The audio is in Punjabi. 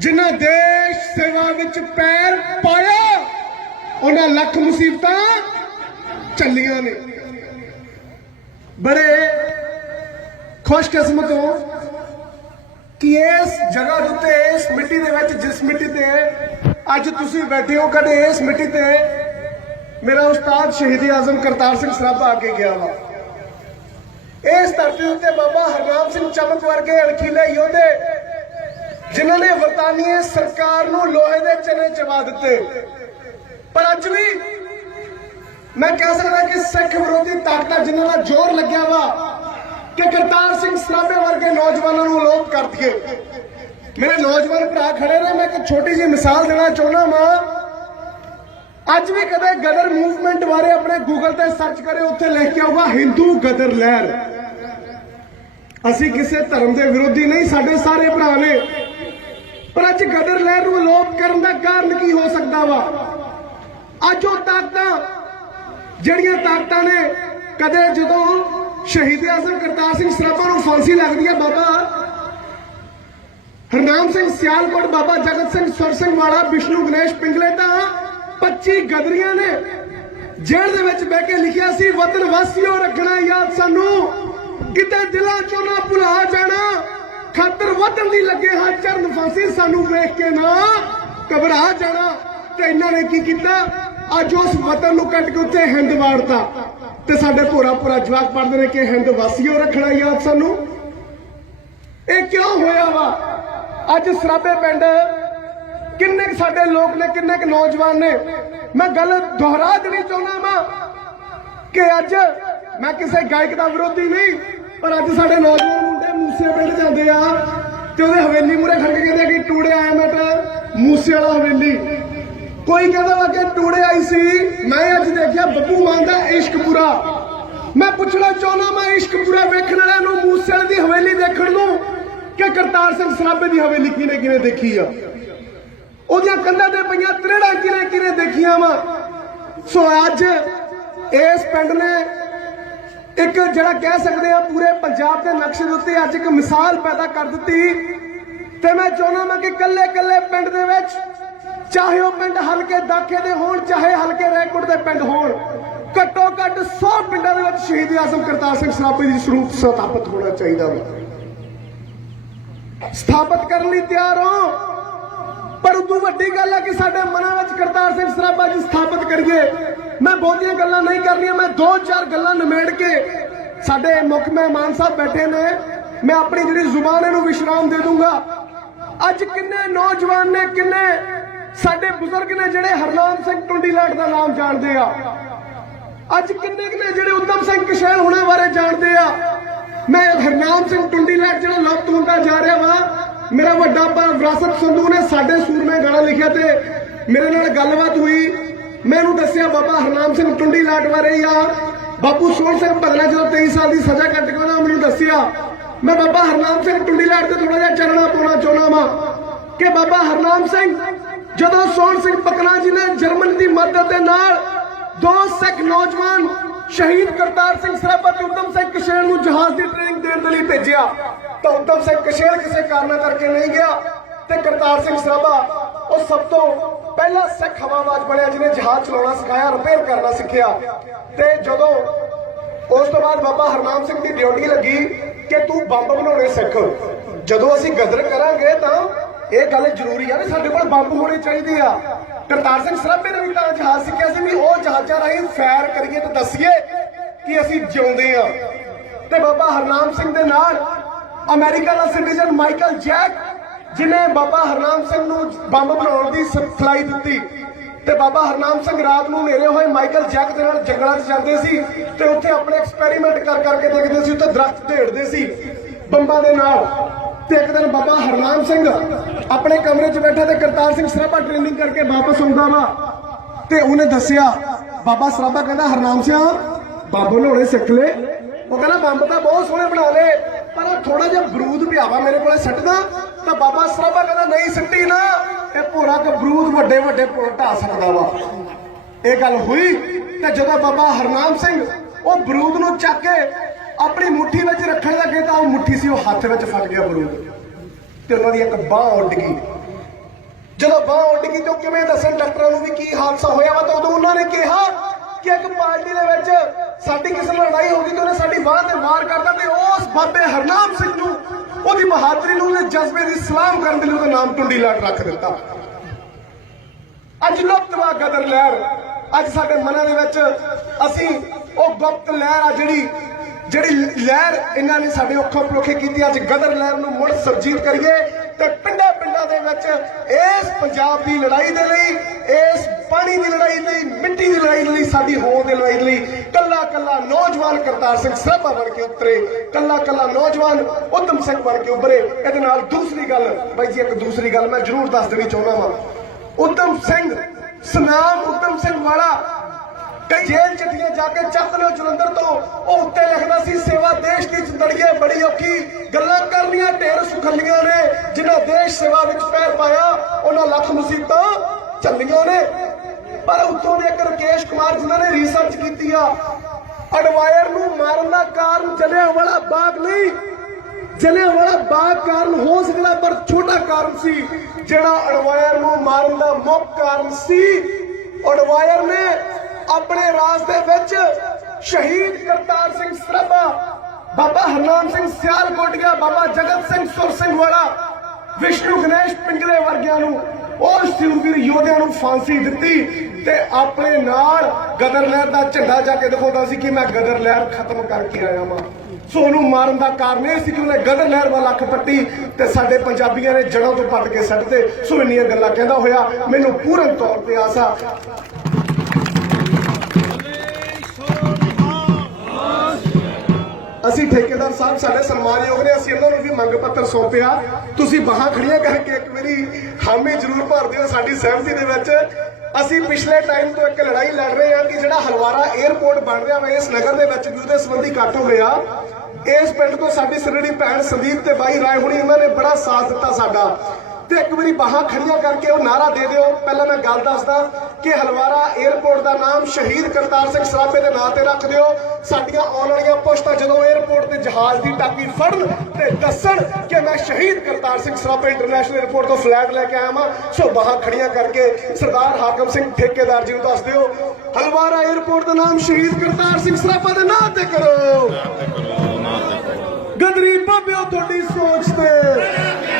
ਢੇਰ ਜਿਨ੍ਹਾਂ ਦੇਸ਼ ਸੇਵਾ ਵਿੱਚ ਪੈਰ ਪਾਇਆ, ਉਹਨਾਂ ਲੱਖ ਮੁਸੀਬਤਾਂ ਚੱਲੀਆਂ ਨੇ। ਬੜੇ ਖੁਸ਼ਕਿਸਮਤ ਹੋ ਕਿ ਇਸ ਜਗ੍ਹਾ ਦੇ ਉੱਤੇ, ਇਸ ਮਿੱਟੀ ਦੇ ਵਿੱਚ, ਜਿਸ ਮਿੱਟੀ ਤੇ ਅੱਜ ਤੁਸੀਂ ਬੈਠੇ ਹੋ ਕਦੇ ਇਸ ਮਿੱਟੀ ਤੇ, ਮੇਰਾ ਉਸਤਾਦ ਸ਼ਹੀਦ ਆਜ਼ਮ ਕਰਤਾਰ ਸਿੰਘ ਸਰਾਭਾ ਆ ਕੇ ਗਿਆ ਵਾ। ਇਸ ਧਰਤੀ ਉੱਤੇ ਬਾਬਾ ਹਰਨਾਮ ਸਿੰਘ ਚਮਕ ਵਰਗੇ ਅਣਖੀਲੇ ਯੋਧੇ ਜਿਨ੍ਹਾਂ ਨੇ ਵਰਤਾਨੀਏ ਸਰਕਾਰ ਨੂੰ ਲੋਹੇ ਦੇ ਚਨੇ ਚਬਾ ਦਿੱਤੇ। ਪਰ ਅੱਜ ਵੀ ਮੈਂ ਕਹਿ ਸਕਦਾ ਕਿ ਸਿੱਖ ਵਿਰੋਧੀ ਤਾਕਤਾਂ ਜਿਨ੍ਹਾਂ ਦਾ ਜ਼ੋਰ ਲੱਗਿਆ ਵਾ ਕਿ ਕਰਤਾਰ ਸਿੰਘ ਸਰਾਭੇ ਵਰਗੇ ਨੌਜਵਾਨਾਂ ਨੂੰ ਅਲੋਪ ਕਰ ਦਈਏ ਮੇਰੇ ਨੌਜਵਾਨ ਭਰਾ ਖੜੇ ਨੇ, ਮੈਂ ਇੱਕ ਛੋਟੀ ਜਿਹੀ ਮਿਸਾਲ ਦੇਣਾ ਚਾਹੁੰਦਾ ਮਾਂ ਅੱਜ ਵੀ ਕਦੇ ਗਦਰ ਮੂਵਮੈਂਟ ਬਾਰੇ ਆਪਣੇ ਗੂਗਲ ਤੇ ਸਰਚ ਕਰੇ, ਉੱਥੇ ਲਿਖ ਕੇ ਆਊਗਾ, ਹਿੰਦੂ ਗਦਰ ਲਹਿਰ। ਅਸੀਂ ਕਿਸੇ ਧਰਮ ਦੇ ਵਿਰੋਧੀ ਨਹੀਂ, ਸਾਡੇ ਸਾਰੇ ਭਰਾ ਨੇ। ਪਰ ਅੱਜ ਗਦਰ ਲਹਿਰ ਨੂੰ ਅਲੋਪ ਕਰਨ ਦਾ ਕਾਰਨ ਕੀ ਹੋ ਸਕਦਾ ਵਾ? ਅੱਜ ਉਹ ਤਾਕਤਾਂ, ਜਿਹੜੀਆਂ ਤਾਕਤਾਂ ਨੇ, ਕਦੇ ਜਦੋਂ ਸ਼ਹੀਦ ਆਜ਼ਮ ਕਰਤਾਰ ਸਿੰਘ ਸਰਾਭਾ ਨੂੰ ਫਾਂਸੀ ਲੱਗਦੀ ਹੈ ਬਾਬਾ ਹਰਨਾਮ ਸਿੰਘ ਸਿਆਲਕੋਟ, ਬਾਬਾ ਜਗਤ ਸਿੰਘ ਸੁਰ ਸਿੰਘ ਵਾਲਾ ਵਿਸ਼ਨੂੰ ਗਣੇਸ਼ ਪਿੰਗਲੇ ਤਾਂ 25 ਗਦਰੀਆਂ ਨੇ ਜੇਲ੍ਹ ਦੇ ਵਿੱਚ ਬਹਿ ਕੇ ਲਿਖਿਆ ਸੀ, ਵਤਨ ਵਾਸੀਓ, ਰੱਖਣਾ ਯਾਦ ਸਾਨੂੰ। ਕਿਤੇ ਦਿਲਾਂ ਚੋਂ ਨਾ ਭੁਲਾ ਜਾਣਾ। ਖਾਤਰ ਵਤਨ ਦੀ ਲੱਗੇ ਹਾਂ। ਚਰਨ ਫਾਂਸੀ ਸਾਨੂੰ ਵੇਖ ਕੇ ਨਾ ਘਬਰਾ ਜਾਣਾ। ਤੇ ਇਹਨਾਂ ਨੇ ਕੀ ਕੀਤਾ? ਅੱਜ ਉਸ ਵਤਨ ਨੂੰ ਕੱਟ ਕੇ ਉੱਤੇ ਹਿੰਦ ਵਾੜਤਾ। ਤੇ ਸਾਡੇ ਭੋਰਾ ਭੋਰਾ ਜਵਾਕ ਪੜਦੇ ਨੇ ਕਿ ਹਿੰਦ ਵਾਸੀਓ ਰੱਖਣਾ ਯਾਦ ਸਾਨੂੰ। ਇਹ ਕਿਉਂ ਹੋਇਆ ਵਾ? ਅੱਜ ਸਰਾਬੇ ਪਿੰਡ ਕਿੰਨੇ ਕੁ ਸਾਡੇ ਲੋਕ ਨੇ, ਕਿੰਨੇ ਕੁ ਨੌਜਵਾਨ ਨੇ। ਮੈਂ ਗੱਲ ਦੁਹਰਾ ਦੇਣੀ ਚਾਹੁੰਦਾ ਵਾਂ ਕਿ ਅੱਜ ਮੈਂ ਕਿਸੇ ਗਾਇਕ ਦਾ ਵਿਰੋਧੀ ਨਹੀਂ, ਪਰ ਅੱਜ ਸਾਡੇ ਨੌਜਵਾਨ ਮੂਸੇ ਪਿੰਡ ਜਾਂਦੇ ਆ ਤੇ ਉਹਦੇ ਹਵੇਲੀ ਮੂਰੇ ਖੜ ਕੇ ਕਹਿੰਦੇ ਕਿ ਟੂੜੇ ਆਇਆ ਮੈਂ ਮੂਸੇ ਵਾਲਾ ਹਵੇਲੀ। ਕੋਈ ਕਹਿੰਦਾ ਵਾ ਕਿ ਟੂੜੇ ਆਈ ਸੀ, ਮੈਂ ਅੱਜ ਦੇਖਿਆ ਬੱਬੂ ਮਾਨ ਦਾ ਇਸ਼ਕ ਮੈਂ ਪੁੱਛਣਾ ਚਾਹੁੰਦਾ ਮੈਂ ਇਸ਼ਕ ਵੇਖਣ ਵਾਲਿਆਂ ਨੂੰ, ਮੂਸੇ ਵਾਲੇ ਦੀ ਹਵੇਲੀ ਦੇਖਣ ਨੂੰ ਕਿ ਕਰਤਾਰ ਸਿੰਘ ਸਰਾਭੇ ਦੀ ਹਵੇਲੀ ਕਿਨੇ ਕਿਨੇ ਦੇਖੀ ਆ? ਉਹਦੀਆਂ ਕੰਧਾਂ ਤੇ ਪਈਆਂ ਤਰੇੜਾਂ ਕਿਨੇ ਕਿਨੇ ਦੇਖੀਆਂ ਵਾ? ਸੋ ਅੱਜ ਇਸ ਪਿੰਡ ਨੇ ਇੱਕ ਜਿਹੜਾ ਕਹਿ ਸਕਦੇ ਆ, ਪੂਰੇ ਪੰਜਾਬ ਦੇ ਨਕਸ਼ੇ ਦੇ ਉੱਤੇ ਅੱਜ ਇੱਕ ਮਿਸਾਲ ਪੈਦਾ ਕਰ ਦਿੱਤੀ। ਤੇ ਮੈਂ ਚਾਹੁੰਦਾ ਮੈਂ ਕਿ ਕੱਲੇ ਕੱਲੇ ਪਿੰਡ ਦੇ ਵਿੱਚ, ਚਾਹੇ ਉਹ ਪਿੰਡ ਹਲਕੇ ਦਾਖੇ ਦੇ ਹੋਣ, ਚਾਹੇ ਹਲਕੇ ਰੈਕੋਰਡ ਦੇ ਪਿੰਡ ਹੋਣ ਘੱਟੋ ਘੱਟ 100 ਪਿੰਡਾਂ ਦੇ ਵਿੱਚ ਸ਼ਹੀਦ ਆਜ਼ਮ ਕਰਤਾਰ ਸਿੰਘ ਸਰਾਭਾ ਦੀ ਸਰੂਪ ਸਥਾਪਿਤ ਹੋਣਾ ਚਾਹੀਦਾ ਵਾ। ਸਥਾਪਿਤ ਕਰਨ ਲਈ ਤਿਆਰ ਹੋ। ਪਰ ਉਦੋਂ ਵੱਡੀ ਗੱਲ ਹੈ ਕਿ ਸਾਡੇ ਮਨਾਂ ਵਿੱਚ ਕਰਤਾਰ ਸਿੰਘ ਸਰਾਭਾ ਜੀ ਸਥਾਪਿਤ ਕਰੀਏ। ਮੈਂ ਬਹੁਤੀਆਂ ਗੱਲਾਂ ਨਹੀਂ ਕਰਨੀਆਂ, ਮੈਂ ਦੋ ਚਾਰ ਗੱਲਾਂ ਨਿਮੇੜ ਕੇ ਸਾਡੇ ਮੁੱਖ ਮਹਿਮਾਨ ਸਾਹਿਬ ਬੈਠੇ ਨੇ। ਮੈਂ ਆਪਣੀ ਜਿਹੜੀ ਜ਼ੁਬਾਨ ਇਹਨੂੰ ਵਿਸ਼ਰਾਮ ਦੇ ਦੂੰਗਾ। ਅੱਜ ਕਿੰਨੇ ਨੌਜਵਾਨ ਨੇ, ਕਿੰਨੇ ਸਾਡੇ ਬਜ਼ੁਰਗ ਨੇ ਜਿਹੜੇ ਹਰਨਾਮ ਸਿੰਘ ਟੁੰਡੀਲਾਟ ਦਾ ਨਾਮ ਜਾਣਦੇ ਆ। ਅੱਜ ਕਿੰਨੇ ਕੁ ਨੇ ਜਿਹੜੇ ਉਦਮ ਸਿੰਘ ਕਸ਼ੈਲ ਹੋਣੇ ਬਾਰੇ ਜਾਣਦੇ ਆ। ਮੈਂ ਹਰਨਾਮ ਸਿੰਘ ਟੁੰਡੀਲਾਟ ਜਿਹੜਾ ਲੁਪਤ ਹੁੰਦਾ ਜਾ ਰਿਹਾ ਵਾ। ਮੇਰਾ ਵੱਡਾ ਭਰਾ ਵਿਰਾਸਤ ਸੰਧੂ ਨੇ ਸਾਡੇ ਸੂਰਮੇ ਗਾਣਾ ਲਿਖਿਆ ਤੇ ਮੇਰੇ ਨਾਲ ਗੱਲਬਾਤ ਹੋਈ। ਮੈਨੂੰ ਦੱਸਿਆ ਬਾਬਾ ਹਰਨਾਮ ਸਿੰਘ ਟੁੰਡੀਲਾਟ ਬਾਰੇ ਜਾਂ ਬਾਪੂ ਸੋਹਣ ਸਿੰਘ ਭਗਲਾ ਜਦੋਂ 23 ਸਾਲ ਦੀ ਸਜ਼ਾ ਕੱਟ ਕੇ ਉਹਨਾਂ ਮੈਨੂੰ ਦੱਸਿਆ। ਮੈਂ ਬਾਬਾ ਹਰਨਾਮ ਸਿੰਘ ਟੁੰਡੀਲਾਟ ਤੇ ਥੋੜਾ ਜਿਹਾ ਚਰਣਾ ਪਾਉਣਾ ਚਾਹੁੰਦਾ ਵਾਂ ਕਿ ਬਾਬਾ ਹਰਨਾਮ ਸਿੰਘ ਜਦੋਂ ਸੋਹਣ ਸਿੰਘ ਪਕਲਾ ਜੀ ਨੇ ਜਰਮਨ ਦੀ ਮਦਦ ਦੇ ਨਾਲ ਦੋ ਸਿੱਖ ਨੌਜਵਾਨ ਸ਼ਹੀਦ ਕਰਤਾਰ ਸਿੰਘ ਸਰਾਭਾ ਤੇ ਉਦਮ ਸਿੰਘ ਕਸ਼ੇਲ ਨੂੰ ਜਹਾਜ਼ ਦੀ ਟ੍ਰੇਨਿੰਗ ਦੇਣ ਦੇ ਲਈ ਭੇਜਿਆ, ਤਾਂ ਉਦਮ ਸਿੰਘ ਕਸ਼ੇਲ ਕਿਸੇ ਕਾਰਨ ਕਰਕੇ ਨਹੀਂ ਗਿਆ ਤੇ ਕਰਤਾਰ ਸਿੰਘ ਸਰਾਭਾ ਉਹ ਸਭ ਤੋਂ ਪਹਿਲਾ ਸਿੱਖ ਹਵਾਬਾਜ਼ ਬਣਿਆ, ਜਿਹਨੇ ਜਹਾਜ਼ ਚਲਾਉਣਾ ਸਿਖਾਇਆ ਰਿਪੇਅਰ ਕਰਨਾ ਸਿੱਖਿਆ। ਤੇ ਜਦੋਂ ਉਸ ਤੋਂ ਬਾਅਦ ਬਾਬਾ ਹਰਨਾਮ ਸਿੰਘ ਦੀ ਡਿਊਟੀ ਲੱਗੀ ਕਿ ਤੂੰ ਬੰਬ ਬਣਾਉਣੇ ਸਿੱਖ। ਜਦੋਂ ਅਸੀਂ ਗਦਰ ਕਰਾਂਗੇ ਤਾਂ ਇਹ ਗੱਲ ਜ਼ਰੂਰੀ ਆ ਵੀ ਸਾਡੇ ਕੋਲ ਬੰਬ ਹੋਣੇ ਚਾਹੀਦੇ ਆ। ਕਰਤਾਰ ਸਿੰਘ ਸਰਾਭੇ ਨੇ ਵੀ ਤਾਂ ਜਹਾਜ਼ ਸਿੱਖਿਆ ਸੀ ਵੀ ਉਹ ਜਹਾਜ਼ਾਂ ਰਾਹੀਂ ਫਾਇਰ ਕਰੀਏ ਤੇ ਦੱਸੀਏ ਕਿ ਅਸੀਂ ਜਿਉਂਦੇ ਆ। ਤੇ ਬਾਬਾ ਹਰਨਾਮ ਸਿੰਘ ਦੇ ਨਾਲ ਅਮਰੀਕਾ ਦਾ ਸਿਟੀਜ਼ਨ ਮਾਈਕਲ ਜੈਕ ਜਿਨੇ ਬਾਬਾ ਹਰਨਾਮ ਸਿੰਘ ਨੂੰ ਬੰਬ ਬਣਾਉਣ ਦੀ ਸਿਖਲਾਈ ਦਿੱਤੀ ਤੇ ਬਾਬਾ ਹਰਨਾਮ ਸਿੰਘ ਰਾਤ ਨੂੰ ਨੇਰੇ ਹੋਏ ਮਾਈਕਲ ਜੈਕ ਦੇ ਨਾਲ ਜੰਗਲਾਂ 'ਚ ਜਾਂਦੇ ਸੀ ਤੇ ਉੱਥੇ ਆਪਣੇ ਐਕਸਪੈਰੀਮੈਂਟ ਕਰ ਕਰਕੇ ਦੇਖਦੇ ਸੀ, ਉੱਥੇ ਦਰਖਤ ਢੇੜਦੇ ਸੀ ਬੰਬਾਂ ਦੇ ਨਾਲ। ਤੇ ਇੱਕ ਦਿਨ ਬਾਬਾ ਹਰਨਾਮ ਸਿੰਘ ਆਪਣੇ ਕਮਰੇ 'ਚ ਬੈਠਾ ਤੇ ਕਰਤਾਰ ਸਿੰਘ ਸਰਾਭਾ ਟ੍ਰੇਨਿੰਗ ਕਰਕੇ ਵਾਪਸ ਆਉਂਦਾ ਵਾ। ਤੇ ਉਹਨੇ ਦੱਸਿਆ, ਬਾਬਾ ਸਰਾਭਾ ਕਹਿੰਦਾ, ਹਰਨਾਮ ਸਿੰਘ ਬੰਬ ਬਣਾਉਣੇ ਸਿੱਖ ਲੈ। ਉਹ ਕਹਿੰਦਾ, ਬੰਬ ਤਾਂ ਬਹੁਤ ਸੋਹਣੇ ਬਣਾ ਲਏ, ਪਰ ਉਹ ਥੋੜਾ ਜਿਹਾ ਬਰੂਦ ਪਿਆਵਾ ਮੇਰੇ ਕੋਲੇ ਸੱਟਦਾ ਤਾਂ ਬਾਬਾ ਸਰਾਭਾ ਕਹਿੰਦਾ, ਨਹੀਂ ਸੱਟੀ ਨਾ। ਇਹ ਭੋਰਾ ਕੇ ਬਰੂਦ ਵੱਡੇ ਵੱਡੇ ਪੁਲ ਢਾ ਸਕਦਾ ਵਾ। ਇਹ ਗੱਲ ਹੋਈ ਤੇ ਜਦੋਂ ਬਾਬਾ ਹਰਨਾਮ ਸਿੰਘ ਉਹ ਬਰੂਦ ਨੂੰ ਚੱਕ ਕੇ ਆਪਣੀ ਮੁੱਠੀ ਵਿੱਚ ਰੱਖਣ ਲੱਗੇ ਤਾਂ ਉਹ ਮੁੱਠੀ ਸੀ, ਉਹ ਹੱਥ ਵਿੱਚ ਫਟ ਗਿਆ ਬਰੂ ਤੇ ਉਹਨਾਂ ਦੀ ਇੱਕ ਬਾਹ ਉੱਡ ਗਈ। ਜਦੋਂ ਬਾਹ ਉੱਡ ਗਈ ਤਾਂ ਉਹ ਕਿਵੇਂ ਦੱਸਣ ਡਾਕਟਰਾਂ ਨੂੰ ਵੀ ਕੀ ਹਾਦਸਾ ਹੋਇਆ ਵਾ? ਤਾਂ ਉਦੋਂ ਉਹਨਾਂ ਨੇ ਕਿਹਾ ਕਿ ਇੱਕ ਪਾਰਟੀ ਦੇ ਵਿੱਚ ਸਾਡੀ ਕਿਸੇ ਨਾਲ ਲੜਾਈ ਹੋ ਗਈ ਤੇ ਉਹਨੇ ਸਾਡੀ ਬਾਹ ਤੇ ਵਾਰ ਕਰਤਾ ਤੇ ਉਸ ਬਾਬੇ ਹਰਨਾਮ ਸਿੰਘ ਨੂੰ ਉਹਦੀ ਬਹਾਦਰੀ ਨੂੰ ਉਹਦੇ ਜਜ਼ਬੇ ਦੀ ਸਲਾਮ ਕਰਨ ਦੇ ਲਈ ਉਹਦਾ ਨਾਮ ਟੁੰਡੀ ਲਾਟ ਰੱਖ ਦਿੱਤਾ। ਅੱਜ ਲੁਪਤਵਾ ਗਦਰ ਲਹਿਰ। ਅੱਜ ਸਾਡੇ ਮਨਾਂ ਦੇ ਵਿੱਚ ਅਸੀਂ ਉਹ ਗੁਪਤ ਲਹਿਰ ਆ ਜਿਹੜੀ ਜਿਹੜੀ ਲਹਿਰ ਇਹਨਾਂ ਨੇ ਸਾਡੇ ਅੱਖੋਂ ਪਲੋਖੇ ਕੀਤੀ, ਅੱਜ ਗਦਰ ਲਹਿਰ ਨੂੰ ਮੁੜ ਸਰਜੀਤ ਕਰੀਏ ਤੇ ਪਿੰਡਾਂ ਪਿੰਡਾਂ ਦੇ ਵਿੱਚ ਇਸ ਪੰਜਾਬ ਦੀ ਲੜਾਈ ਦੇ ਲਈ, ਇਸ ਪਾਣੀ ਦੀ ਲੜਾਈ ਲਈ, ਮਿੱਟੀ ਦੀ ਲੜਾਈ ਲਈ, ਸਾਡੀ ਹੋਂਦ ਦੀ ਲੜਾਈ ਲਈ ਕੱਲਾ ਕੱਲਾ ਨੌਜਵਾਨ ਕਰਤਾਰ ਸਿੰਘ ਸਰਾਭਾ ਬਣ ਕੇ ਉਤਰੇ, ਕੱਲਾ ਕੱਲਾ ਨੌਜਵਾਨ ਉਦਮ ਸਿੰਘ ਬਣ ਕੇ ਉੱਭਰੇ। ਇਹਦੇ ਨਾਲ ਦੂਸਰੀ ਗੱਲ, ਬਾਈ ਜੀ, ਇੱਕ ਦੂਸਰੀ ਗੱਲ ਮੈਂ ਜ਼ਰੂਰ ਦੱਸ ਦੇਣੀ ਚਾਹੁੰਦਾ ਵਾਂ। ਉਦਮ ਸਿੰਘ, ਸਨਾਮ ਉਦਮ ਸਿੰਘ ਵਾਲਾ ਜੇਲ੍ਹ ਚਿੱਠੀਆਂ ਜਾ ਕੇ ਚੱਕ ਲਿਓ ਜਲੰਧਰ ਤੋਂ। ਉਹ ਉੱਤੇ ਲਿਖਦਾ ਸੀ, ਸੇਵਾ ਦੇਸ਼ ਦੀ ਜ਼ਿੰਦੜੀਏ ਬੜੀ ਔਖੀ। ਗੱਲਾਂ ਕਰਨੀਆਂ ਢੇਰ ਸੁਖੱਲੀਆਂ ਨੇ। ਜਿਨ੍ਹਾਂ ਦੇਸ਼ ਸੇਵਾ ਵਿੱਚ ਪੈਰ ਪਾਇਆ, ਉਹਨਾਂ ਲੱਖ ਮੁਸੀਬਤਾਂ ਚੱਲੀਆਂ ਨੇ। ਪਰ ਉੱਥੋਂ ਦੇ ਇੱਕ ਰਕੇਸ਼ ਕੁਮਾਰ ਜਿਨ੍ਹਾਂ ਨੇ ਰਿਸਰਚ ਕੀਤੀ ਆ। ਅਡਵਾਇਰ ਨੂੰ ਮਾਰਨ ਦਾ ਕਾਰਨ ਜਲਿਆਂ ਵਾਲਾ ਬਾਗ ਨਹੀਂ। ਜਲਿਆਂ ਵਾਲਾ ਬਾਗ ਕਾਰਨ ਹੋ ਸਕਦਾ, ਪਰ ਛੋਟਾ ਕਾਰਨ ਸੀ, ਜਿਹੜਾ ਅਡਵਾਇਰ ਨੂੰ ਮਾਰਨ ਦਾ ਮੁੱਖ ਕਾਰਨ ਸੀ। ਅਡਵਾਇਰ ਨੇ ਆਪਣੇ ਰਾਜ ਦੇ ਵਿੱਚ ਸ਼ਹੀਦ ਕਰਤਾਰ ਸਿੰਘ ਸਰਾਭਾ, ਬਾਬਾ ਹਰਨਾਮ ਸਿੰਘ ਸਿਆਲਕੋਟੀਆ, ਬਾਬਾ ਜਗਤ ਸਿੰਘ ਸੁਰ ਸਿੰਘ ਵਾਲਾ, ਵਿਸ਼ਨੂੰ ਗਣੇਸ਼ ਪਿੰਗਲੇ ਵਰਗਿਆਂ ਨੂੰ ਉਹ ਸੂਰਵੀਰ ਯੋਧਿਆਂ ਨੂੰ ਫਾਂਸੀ ਦਿੱਤੀ ਤੇ ਆਪਣੇ ਨਾਲ ਗਦਰ ਲਹਿਰ ਦਾ ਝੰਡਾ ਜਾ ਕੇ ਦਿਖਾਉਂਦਾ ਸੀ ਕਿ ਮੈਂ ਗਦਰ ਲਹਿਰ ਖਤਮ ਕਰਕੇ ਆਇਆ ਵਾਂ। ਸੋ ਉਹਨੂੰ ਮਾਰਨ ਦਾ ਕਾਰਨ ਇਹ ਸੀ ਕਿ ਉਹਨੇ ਗਦਰ ਲਹਿਰ ਵੱਲ ਅੱਖ ਪੱਟੀ ਤੇ ਸਾਡੇ ਪੰਜਾਬੀਆਂ ਨੇ ਜੜੋਂ ਤੋਂ ਪੱਟ ਕੇ ਸੱਟਦੇ ਸੋ ਇੰਨੀਆਂ ਗੱਲਾਂ ਕਹਿੰਦਾ ਹੋਇਆ, ਮੈਨੂੰ ਪੂਰਨ ਤੌਰ ਤੇ ਆਸਾ ਅਸੀਂ ਠੇਕੇਦਾਰ ਸਾਹਿਬ ਸਾਡੇ ਸਨਮਾਨਯੋਗ ਨੇ, ਅਸੀਂ ਇਹਨਾਂ ਨੂੰ ਵੀ ਮੰਗ ਪੱਤਰ ਸੌਂਪਿਆ। ਤੁਸੀਂ ਬਾਹਾਂ ਖੜੀਆਂ ਕਰਕੇ ਇੱਕ ਵਾਰੀ ਹਾਮੀ ਜ਼ਰੂਰ ਭਰ ਦਿਓ ਸਾਡੀ ਸਹਿਮਤੀ ਦੇ ਵਿੱਚ। ਅਸੀਂ ਪਿਛਲੇ ਟਾਈਮ ਤੋਂ ਇੱਕ ਲੜਾਈ ਲੜ ਰਹੇ ਹਾਂ ਕਿ ਜਿਹੜਾ ਹਲਵਾਰਾ 에ਅਰਪੋਰਟ ਬਣ ਰਿਹਾ ਵਾ, ਇਸ ਨਗਰ ਦੇ ਵਿੱਚ ਵੀ ਉਹਦੇ ਸੰਬੰਧੀ ਇਕੱਠ ਹੋਇਆ ਇਸ ਪਿੰਡ ਤੋਂ ਸਾਡੀ ਸਰੜੀ ਭੈਣ ਸੰਦੀਪ ਤੇ ਬਾਈ ਰਾਏ ਹੁਣੀ ਇਹਨਾਂ ਨੇ ਬੜਾ ਸਾਥ ਦਿੱਤਾ ਸਾਡਾ। ਤੇ ਇੱਕ ਵਾਰੀ ਬਾਹਾਂ ਖੜੀਆਂ ਕਰਕੇ ਉਹ ਨਾਰਾ ਦੇ ਦਿਓ। ਪਹਿਲਾਂ ਮੈਂ ਗੱਲ ਦੱਸਦਾ ਕਿ ਹਲਵਾਰਾ 에어ਪੋਰਟ ਦਾ ਨਾਮ ਸ਼ਹੀਦ ਕਰਤਾਰ ਸਿੰਘ ਸਰਾਭੇ ਦੇ ਨਾਂ ਤੇ ਰੱਖ ਦਿਓ। ਸਾਡੀਆਂ ਆਉਣ ਵਾਲੀਆਂ ਪੁਸ਼ਤਾਂ ਜਦੋਂ 에어ਪੋਰਟ ਤੇ ਜਹਾਜ਼ ਦੀ ਟਾਕੀ ਫੜਨ ਤੇ ਦੱਸਣ ਕਿ ਮੈਂ ਸ਼ਹੀਦ ਕਰਤਾਰ ਸਿੰਘ ਸਰਾਭੇ ਇੰਟਰਨੈਸ਼ਨਲ 에어ਪੋਰਟ ਤੋਂ ਫਲੈਗ ਲੈ ਕੇ ਆਇਆ ਹਾਂ ਸੋ ਬਾਹਾਂ ਖੜੀਆਂ ਕਰਕੇ ਸਰਦਾਰ ਹਾਕਮ ਸਿੰਘ ਠੇਕੇਦਾਰ ਜੀ ਨੂੰ ਦੱਸ ਦਿਓ ਹਲਵਾਰਾ 에어ਪੋਰਟ ਦਾ ਨਾਮ ਸ਼ਹੀਦ ਕਰਤਾਰ ਸਿੰਘ ਸਰਾਭਾ ਦੇ ਨਾਂ ਤੇ ਕਰੋ। ਗਦਰੀ ਭਾਬਿਓ ਤੁਹਾਡੀ ਸੋਚ ਤੇ।